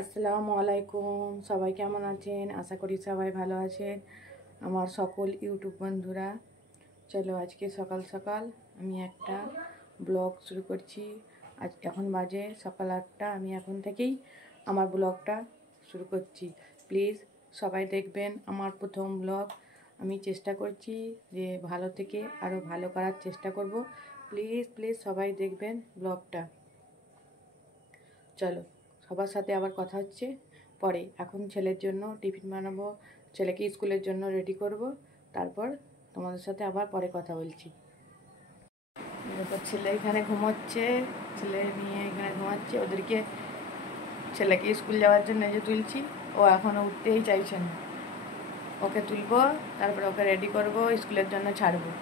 আসসালামু আলাইকুম। সবাই কেমন আছেন? আশা করি সবাই ভালো আছেন। আমার সকল ইউটিউব বন্ধুরা, চলো আজকে সকাল সকাল আমি একটা ব্লগ শুরু করছি। আজ এখন বাজে সকাল 8টা। আমি এখন থেকেই আমার ব্লগটা শুরু করছি। প্লিজ সবাই দেখবেন আমার প্রথম ব্লগ। আমি চেষ্টা করছি যে ভালো থেকে আরও ভালো করার চেষ্টা করব। প্লিজ প্লিজ সবাই দেখবেন ব্লগটা। চলো সবার সাথে আবার কথা হচ্ছে পরে। এখন ছেলের জন্য টিফিন বানাবো, ছেলেকে স্কুলের জন্য রেডি করব, তারপর তোমাদের সাথে আবার পরে কথা বলছি। দেখো ছেলে এখানে ঘুমোচ্ছে, ছেলে নিয়ে এখানে ঘুমাচ্ছে। ওদেরকে ছেলেকে স্কুল যাওয়ার জন্য যে তুলছি, ও এখনও উঠতেই চাইছে না। ওকে তুলবো, তারপর ওকে রেডি করব, স্কুলের জন্য ছাড়বো।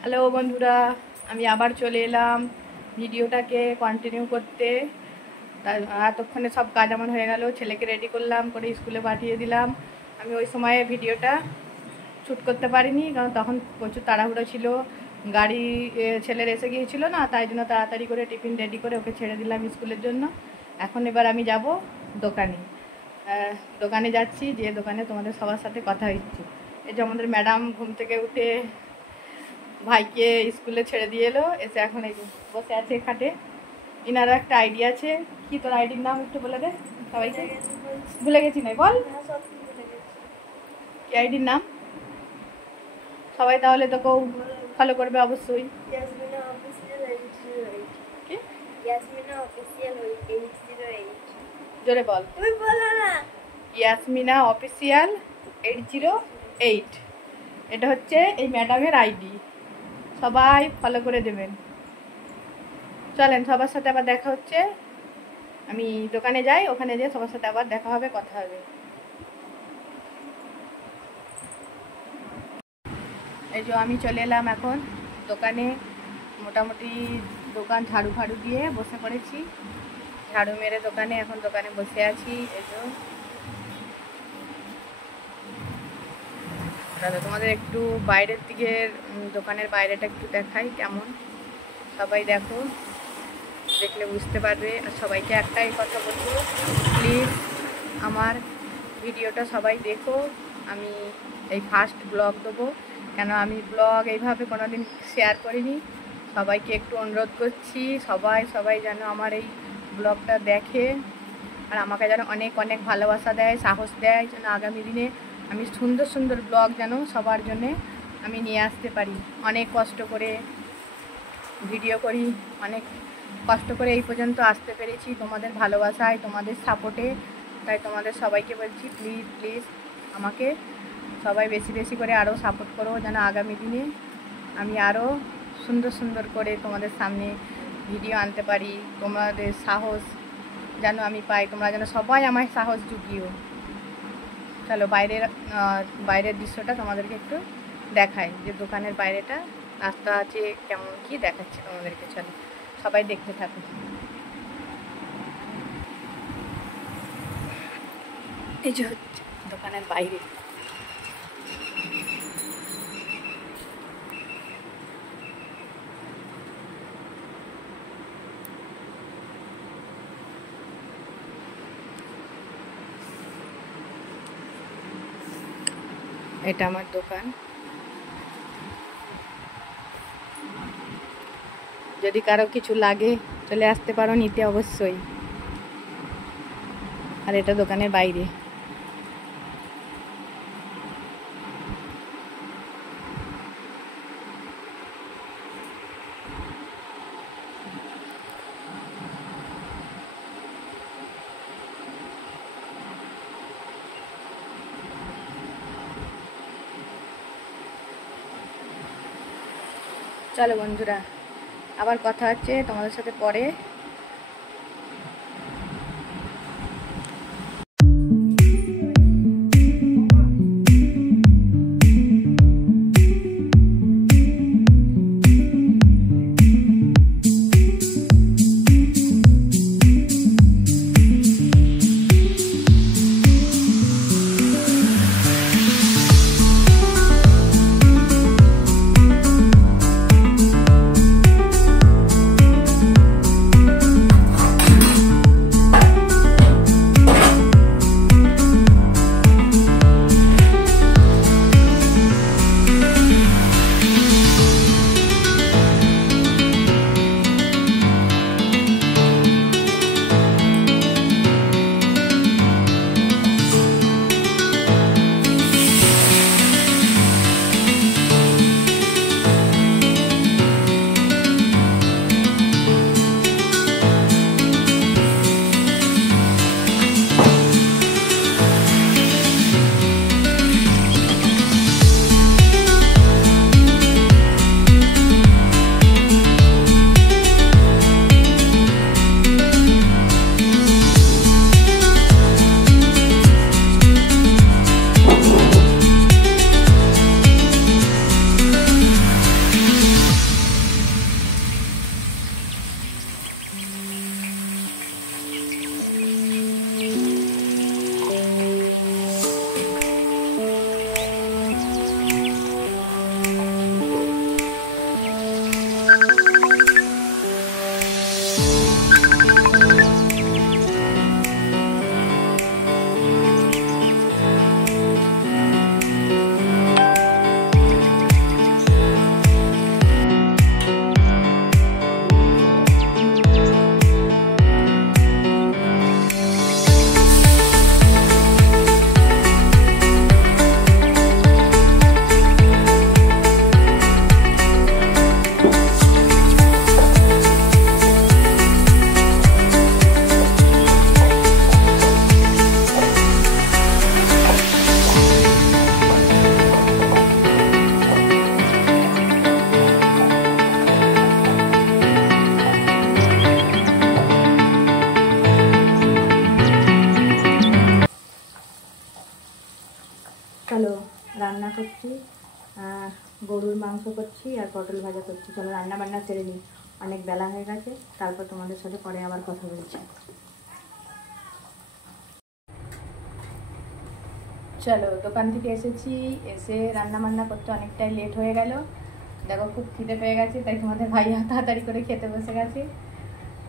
হ্যালো বন্ধুরা, আমি আবার চলে এলাম ভিডিওটাকে কন্টিনিউ করতে। এতক্ষণে সব কাজ আমার হয়ে গেল, ছেলেকে রেডি করলাম, করে স্কুলে পাঠিয়ে দিলাম। আমি ওই সময়ে ভিডিওটা শ্যুট করতে পারিনি, কারণ তখন প্রচুর তাড়াহুড়ো ছিল। গাড়ি ছেলের এসে গিয়েছিল না, তাই জন্য তাড়াতাড়ি করে টিফিন রেডি করে ওকে ছেড়ে দিলাম স্কুলের জন্য। এখন এবার আমি যাব দোকানে। দোকানে যাচ্ছি, যে দোকানে তোমাদের সবার সাথে কথা হচ্ছে। এই যে আমাদের ম্যাডাম ঘুম থেকে উঠে ভাইকে স্কুলে ছেড়ে দিয়ে এলো, এসে এখন এই বসে আছে খাটে। ইনারও একটা আইডি আছে। কি তোর আইডির নাম একটু বলে দে সবাইকে। ভুলে গেছি নাই বল কি আইডির নাম। সবাই তাহলে তোকেও ফলো করবে অবশ্যই। জোরে বল। ইয়াসমিনা অফিসিয়াল 808। এটা হচ্ছে এই ম্যাডামের আইডি, সবাই ফলো করে দেবেন। চলেন সবার সাথে আবার দেখা হচ্ছে। আমি দোকানে যাই, ওখানে যেয়ে সবার সাথে আবার দেখা হবে, কথা হবে। এই যে আমি চলে এলাম এখন দোকানে। মোটামুটি দোকান ঝাড়ু ফাড়ু দিয়ে বসে পড়েছি। ঝাড়ু মেরে দোকানে এখন দোকানে বসে আছি। এই যে দাদা তোমাদের একটু বাইরের দিকে, দোকানের বাইরেটা একটু দেখাই কেমন। সবাই দেখো, দেখলে বুঝতে পারবে। আর সবাইকে একটাই কথা বলবো, প্লিজ আমার ভিডিওটা সবাই দেখো। আমি এই ফার্স্ট ব্লগ দেবো, কেন আমি ব্লগ এইভাবে কোনো দিন শেয়ার করিনি। সবাইকে একটু অনুরোধ করছি, সবাই যেন আমার এই ব্লগটা দেখে, আর আমাকে যেন অনেক অনেক ভালোবাসা দেয়, সাহস দেয়, যেন আগামী দিনে আমি সুন্দর সুন্দর ব্লগ যেন সবার জন্যে আমি নিয়ে আসতে পারি। অনেক কষ্ট করে ভিডিও করি, অনেক কষ্ট করে এই পর্যন্ত আসতে পেরেছি তোমাদের ভালোবাসায়, তোমাদের সাপোর্টে। তাই তোমাদের সবাইকে বলছি, প্লিজ প্লিজ আমাকে সবাই বেশি বেশি করে আরও সাপোর্ট করো, যেন আগামী দিনে আমি আরও সুন্দর সুন্দর করে তোমাদের সামনে ভিডিও আনতে পারি। তোমাদের সাহস যেন আমি পাই, তোমরা যেন সবাই আমায় সাহস জুগিও। চলো বাইরের দৃশ্যটা তোমাদেরকে একটু দেখাই, যে দোকানের বাইরেটা রাস্তা আছে কেমন কি দেখাচ্ছে তোমাদেরকে। চলো সবাই দেখতে থাকো। এই যে হচ্ছে দোকানের বাইরে। এটা আমার দোকান। যদি কারো কিছু লাগে চলে আসতে পারো নিতে অবশ্যই। আর এটা দোকানের বাইরে। চলো বন্ধুরা, আবার কথা হচ্ছে তোমাদের সাথে পরে। চলো রান্না করছি, গরুর মাংস করছি আর পটল ভাজা করছি। চলো রান্না বান্না সেরে নিই, অনেক বেলা হয়ে গেছে। তারপর তোমাদের সাথে পরে আবার কথা বলছি। চলো দোকান থেকে এসেছি, এসে রান্না বান্না করতে অনেকটাই লেট হয়ে গেল। দেখো খুব খিদে পেয়ে গেছে, তাই তোমাদের ভাইয়া তাড়াতাড়ি করে খেতে বসে গেছে।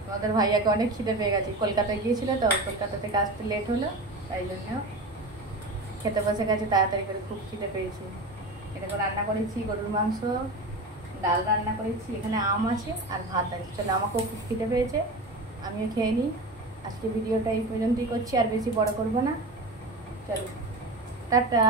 তোমাদের ভাইয়াকে অনেক খিদে পেয়ে গেছে, কলকাতায় গিয়েছিল তো, কলকাতা থেকে আসতে লেট হলো, তাই জন্য খেতে বসে গেছে তাড়াতাড়ি করে, খুব খিদে পেয়েছে। এরকম রান্না করেছি গরুর মাংস, ডাল রান্না করেছি, এখানে আম আছে আর ভাত আছে। চলো আমাকেও খুব খিদে পেয়েছে, আমিও খেয়ে নিই। আজকে ভিডিওটা এই পর্যন্তই করছি, আর বেশি বড় করবো না। চলো টাটা।